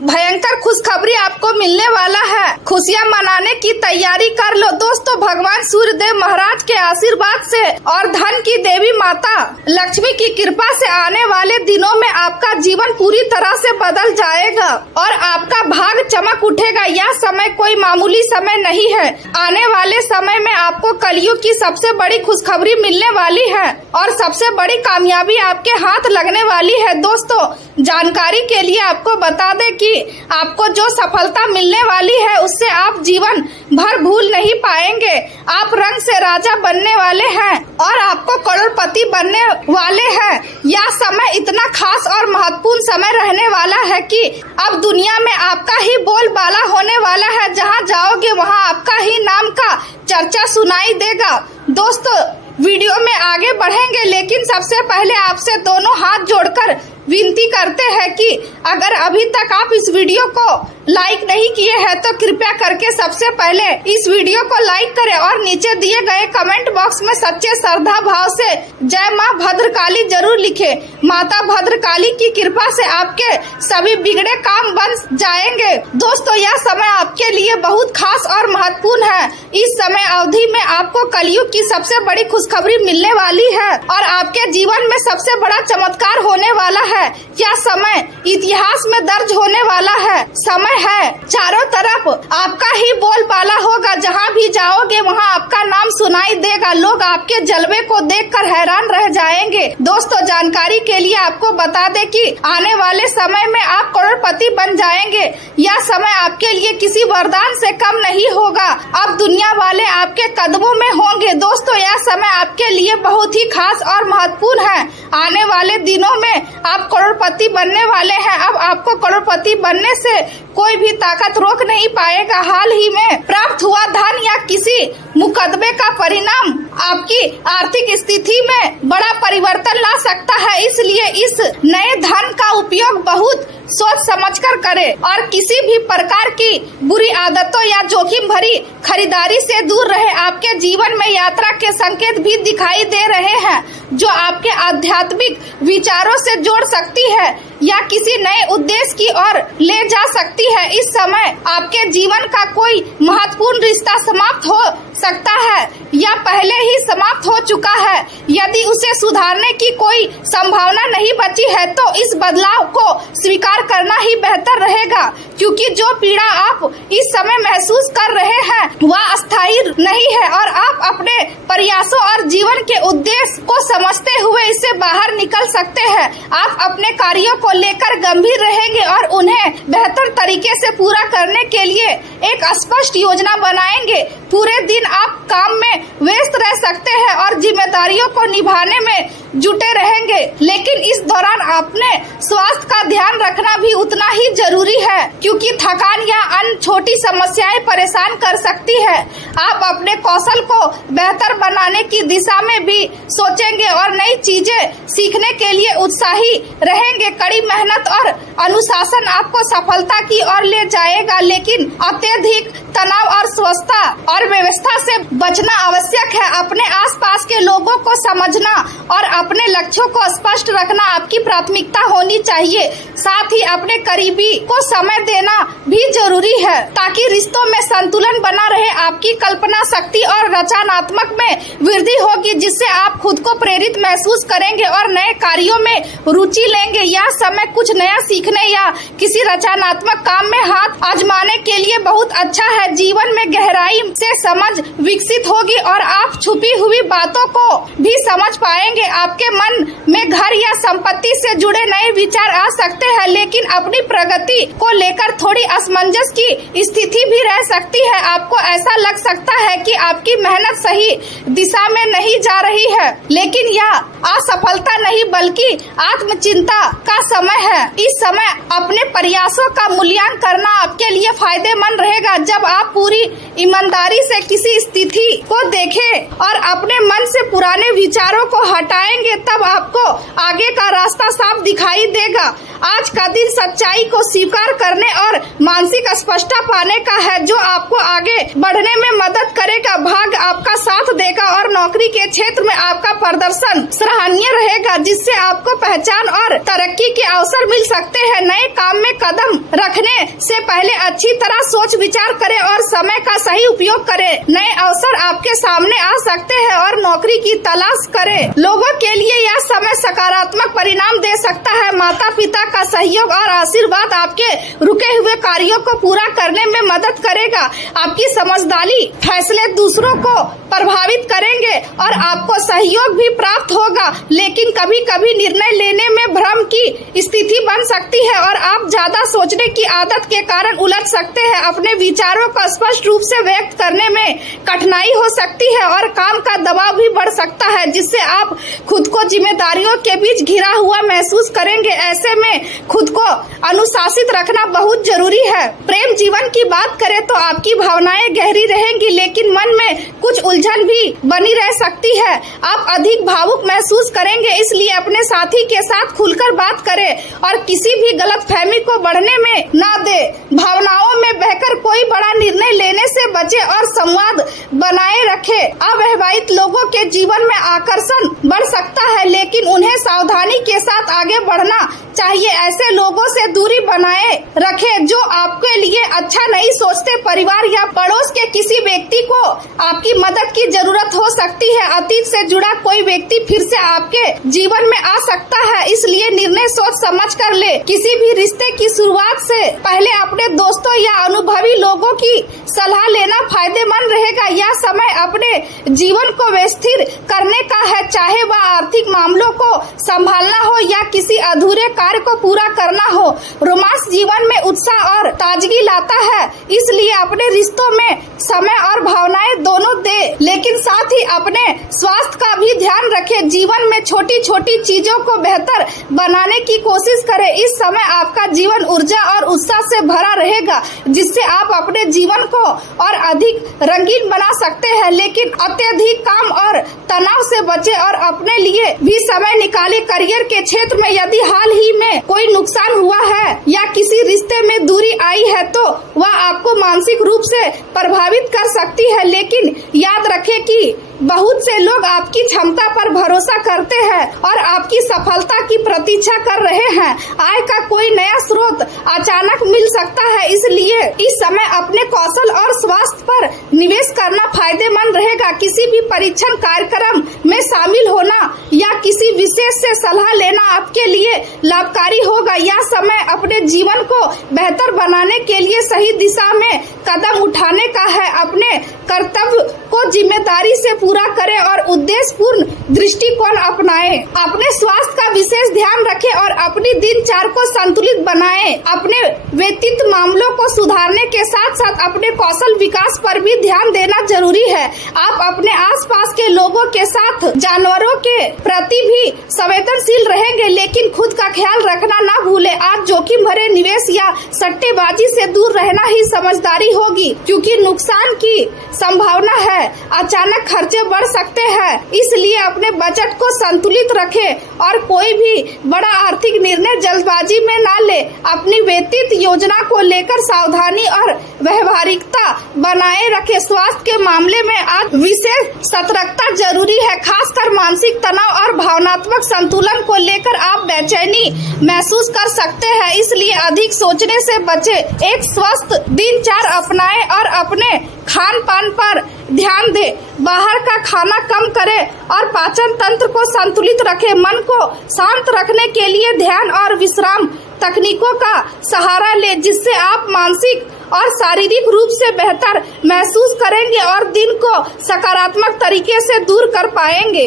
भयंकर खुशखबरी आपको मिलने वाला है। खुशियाँ मनाने की तैयारी कर लो दोस्तों। भगवान सूर्यदेव महाराज के आशीर्वाद से और धन की देवी माता लक्ष्मी की कृपा से आने वाले दिनों में आपका जीवन पूरी तरह से बदल जाएगा और आपका भाग चमक उठेगा। यह समय कोई मामूली समय नहीं है। आने वाले समय में आपको कलयुग की सबसे बड़ी खुशखबरी मिलने वाली है और सबसे बड़ी कामयाबी आपके हाथ लगने वाली है। दोस्तों, जानकारी के लिए आपको बता दें कि आपको जो सफलता मिलने वाली है उससे आप जीवन भर भूल नहीं पाएंगे। आप रंग से राजा बनने वाले हैं और आपको करोड़पति बनने वाले हैं। यह समय इतना खास और महत्वपूर्ण समय रहने वाला है कि अब दुनिया में आपका ही बोलबाला होने वाला है। जहां जाओगे वहां आपका ही नाम का चर्चा सुनाई देगा। दोस्तों, वीडियो में आगे बढ़ेंगे, लेकिन सबसे पहले आपसे दोनों हाथ जोड़कर विनती करते हैं कि अगर अभी तक आप इस वीडियो को लाइक नहीं किए हैं तो कृपया करके सबसे पहले इस वीडियो को लाइक करें और नीचे दिए गए कमेंट बॉक्स में सच्चे श्रद्धा भाव से जय माँ भद्रकाली जरूर लिखें। माता भद्रकाली की कृपा से आपके सभी बिगड़े काम बन जाएंगे। दोस्तों, यह समय आपके लिए बहुत खास और महत्वपूर्ण है। इस समय अवधि में आपको कलयुग की सबसे बड़ी खुशखबरी मिलने वाली है और आपके जीवन में सबसे बड़ा चमत्कार होने वाला है। यह समय इतिहास में दर्ज होने वाला है। समय है चारों तरफ आपका ही बोलबाला होगा। जहां भी जाओगे वहां आपका नाम सुनाई देगा। लोग आपके जलवे को देखकर हैरान रह जाएंगे। दोस्तों, जानकारी के लिए आपको बता दें कि आने वाले समय में आप करोड़पति बन जाएंगे। यह समय आपके लिए किसी वरदान से कम नहीं होगा। अब दुनिया वाले आपके कदमों में होंगे। दोस्तों, यह समय आपके लिए बहुत ही खास और महत्वपूर्ण है। आने वाले दिनों में आप करोड़पति बनने वाले हैं। अब आपको करोड़पति बनने से कोई भी ताकत रोक नहीं पाएगा। हाल ही में प्राप्त हुआ धन या किसी मुकदमे का परिणाम आपकी आर्थिक स्थिति में बड़ा परिवर्तन ला सकता है। इसलिए इस नए धन का उपयोग बहुत सोच समझकर करें और किसी भी प्रकार की बुरी आदतों या जोखिम भरी खरीदारी से दूर रहे। आपके जीवन में यात्रा के संकेत भी दिखाई दे रहे हैं जो आपके आध्यात्मिक विचारों से जोड़ सकती है या किसी नए उद्देश्य की ओर ले जा सकती है। इस समय आपके जीवन का कोई महत्वपूर्ण रिश्ता समाप्त हो सकता है या पहले ही समाप्त हो चुका है। यदि उसे सुधारने की कोई संभावना नहीं बची है तो इस बदलाव को स्वीकार करना ही बेहतर रहेगा, क्योंकि जो पीड़ा आप इस समय महसूस कर रहे हैं वह अस्थायी नहीं है और आप अपने प्रयासों और जीवन के उद्देश्य को समझते हुए इससे बाहर निकल सकते हैं। आप अपने कार्यों को लेकर गंभीर रहेंगे और उन्हें बेहतर तरीके से पूरा करने के लिए एक स्पष्ट योजना बनाएंगे। पूरे दिन आप काम में व्यस्त रह सकते हैं और जिम्मेदारियों को निभाने में जुटे रहेंगे, लेकिन इस दौरान अपने स्वास्थ्य का ध्यान रखना भी उतना ही जरूरी है, क्योंकि थकान या अन्य छोटी समस्याएं परेशान कर सकती है। आप अपने कौशल को बेहतर बनाने की दिशा में भी सोचेंगे और नई चीजें सीखने के लिए उत्साही रहेंगे। कड़ी मेहनत और अनुशासन आपको सफलता की ओर ले जाएगा, लेकिन अत्यधिक तनाव और स्वच्छता और व्यवस्था से बचना आवश्यक है। अपने आसपास के लोगों को समझना और अपने लक्ष्यों को स्पष्ट रखना आपकी प्राथमिकता होनी चाहिए। साथ ही अपने करीबी को समय देना भी जरूरी है ताकि रिश्तों में संतुलन बना रहे। आपकी कल्पना शक्ति और रचनात्मक में वृद्धि होगी, जिससे आप खुद को प्रेरित महसूस करेंगे और नए कार्यों में रुचि लेंगे। यह समय कुछ नया सीखने या किसी रचनात्मक काम में हाथ आजमाने के लिए बहुत अच्छा है। जीवन में गहराई से समझ विकसित होगी और आप छुपी हुई बातों को भी समझ पाएंगे। आपके मन में घर या संपत्ति से जुड़े नए विचार आ सकते हैं, लेकिन अपनी प्रगति को लेकर थोड़ी असमंजस की स्थिति भी रह सकती है। आपको ऐसा लग सकता है कि आपकी मेहनत सही दिशा में नहीं जा रही है, लेकिन यह असफलता नहीं बल्कि आत्मचिंता का समय है। इस समय अपने प्रयासों का मूल्यांकन करना आपके लिए फायदेमंद रहेगा। जब आप पूरी ईमानदारी से किसी स्थिति को देखें और अपने मन से पुराने विचारों को हटाएंगे, तब आपको आगे का रास्ता साफ दिखाई देगा। आज का दिन सच्चाई को स्वीकार करने और मानसिक स्पष्टता पाने का है, जो आपको आगे बढ़ने में मदद करेगा। भाग्य आपका साथ देगा और नौकरी के क्षेत्र में आपका प्रदर्शन सराहनीय रहेगा, जिससे आपको पहचान और तरक्की के अवसर मिल सकते हैं। नए काम में कदम रखने से पहले अच्छी तरह सोच विचार करें और समय का सही उपयोग करें। नए अवसर आपके सामने आ सकते हैं और नौकरी की तलाश करें। लोगों के लिए यह समय सकारात्मक परिणाम दे सकता है। माता पिता का सहयोग और आशीर्वाद आपके रुके हुए कार्यों को पूरा करने में मदद करेगा। आपकी समझदारी फैसले दूसरों को प्रभावित करेंगे और आपको सहयोग भी प्राप्त होगा, लेकिन कभी कभी निर्णय लेने में भ्रम की स्थिति बन सकती है और आप ज्यादा सोचने की आदत के कारण उलझ सकते हैं। अपने विचारों को स्पष्ट रूप से व्यक्त करने में कठिनाई हो सकती है और काम का दबाव भी बढ़ सकता है, जिससे आप खुद को जिम्मेदारियों के बीच घिरा हुआ महसूस करेंगे। ऐसे में खुद को अनुशासित रखना बहुत जरूरी है। प्रेम जीवन की बात करें तो आपकी भावनाएं गहरी रहेंगी, लेकिन मन में कुछ उलझन भी बनी रह सकती है। आप अधिक भावुक महसूस करेंगे, इसलिए अपने साथी के साथ खुलकर बात करें और किसी भी गलतफहमी को बढ़ने में ना दे। भावनाओं में बहकर कोई बड़ा निर्णय लेने से बचे और संवाद बनाए रखे। अविवाहित लोगों के जीवन में आकर्षण बढ़ सकता है, लेकिन उन्हें सावधानी के साथ आगे बढ़ना चाहिए। ऐसे लोगों से दूरी बनाए रखें जो आपके लिए अच्छा नहीं सोचते। परिवार या पड़ोस के किसी व्यक्ति को आपकी मदद की जरूरत हो सकती है। अतीत से जुड़ा कोई व्यक्ति फिर से आपके जीवन में आ सकता है, इसलिए निर्णय सोच समझ कर ले। किसी भी रिश्ते की शुरुआत से पहले अपने दोस्तों या अनुभवी लोगों की सलाह लेना फायदेमंद रहेगा। यह समय अपने जीवन को व्यवस्थित करने का है, चाहे वह आर्थिक मामलों को संभालना हो या किसी अधूरे कार्य को पूरा करना हो। रोमांस जीवन में उत्साह और ताजगी लाता है, इसलिए अपने रिश्तों में समय और भावनाएं दोनों दे, लेकिन साथ ही अपने स्वास्थ्य का भी ध्यान रखें। जीवन में छोटी छोटी चीजों को बेहतर बनाने की कोशिश करें। इस समय आपका जीवन ऊर्जा और उत्साह से भरा रहेगा, जिससे आप अपने जीवन को और अधिक रंगीन बना सकते हैं। लेकिन अत्यधिक काम और तनाव से बचे और अपने लिए भी समय निकाले। करियर के क्षेत्र में यदि हाल ही में कोई नुकसान हुआ है या किसी रिश्ते में दूरी आई है, तो वह आपको मानसिक रूप से प्रभावित कर सकती है। लेकिन याद रखें कि बहुत से लोग आपकी क्षमता पर भरोसा करते हैं और आपकी सफलता की प्रतीक्षा कर रहे हैं। आय का कोई नया स्रोत अचानक मिल सकता है, इसलिए इस समय अपने कौशल और स्वास्थ्य पर निवेश करना फायदेमंद रहेगा। किसी भी परीक्षण कार्यक्रम में शामिल होना या किसी विशेष से सलाह लेना आपके लिए लाभकारी होगा। यह समय अपने जीवन को बेहतर बनाने के लिए सही दिशा में कदम उठाने का है। अपने कर्तव्य को जिम्मेदारी से पूरा करें और उद्देश्यपूर्ण दृष्टिकोण अपनाएं। अपने स्वास्थ्य का विशेष ध्यान रखें और अपनी दिनचर्या को संतुलित बनाएं। अपने व्यक्तित्व मामलों को सुधारने के साथ साथ अपने कौशल विकास पर भी ध्यान देना जरूरी है। आप अपने आसपास के लोगों के साथ जानवरों के प्रति भी संवेदनशील रहेंगे, लेकिन खुद का ख्याल रखना ना भूलें। आज जोखिम भरे निवेश या सट्टेबाजी से दूर रहना ही समझदारी होगी, क्योंकि नुकसान की संभावना है। अचानक खर्चे बढ़ सकते हैं, इसलिए अपने बजट को संतुलित रखें और कोई भी बड़ा आर्थिक निर्णय जल्दबाजी में ना ले। अपनी व्यतीत योजना को लेकर सावधानी और व्यवहारिकता बनाए रखें। स्वास्थ्य के मामले में आज विशेष सतर्कता जरूरी है, खासकर मानसिक तनाव और भावनात्मक संतुलन को लेकर आप बेचैनी महसूस कर सकते हैं, इसलिए अधिक सोचने से बचे। एक स्वस्थ दिनचर्या अपनाएं और अपने खान पान पर ध्यान दें। बाहर का खाना कम करें और पाचन तंत्र को संतुलित रखें। मन को शांत रखने के लिए ध्यान और विश्राम तकनीकों का सहारा लें, जिससे आप मानसिक और शारीरिक रूप से बेहतर महसूस करेंगे और दिन को सकारात्मक तरीके से दूर कर पाएंगे।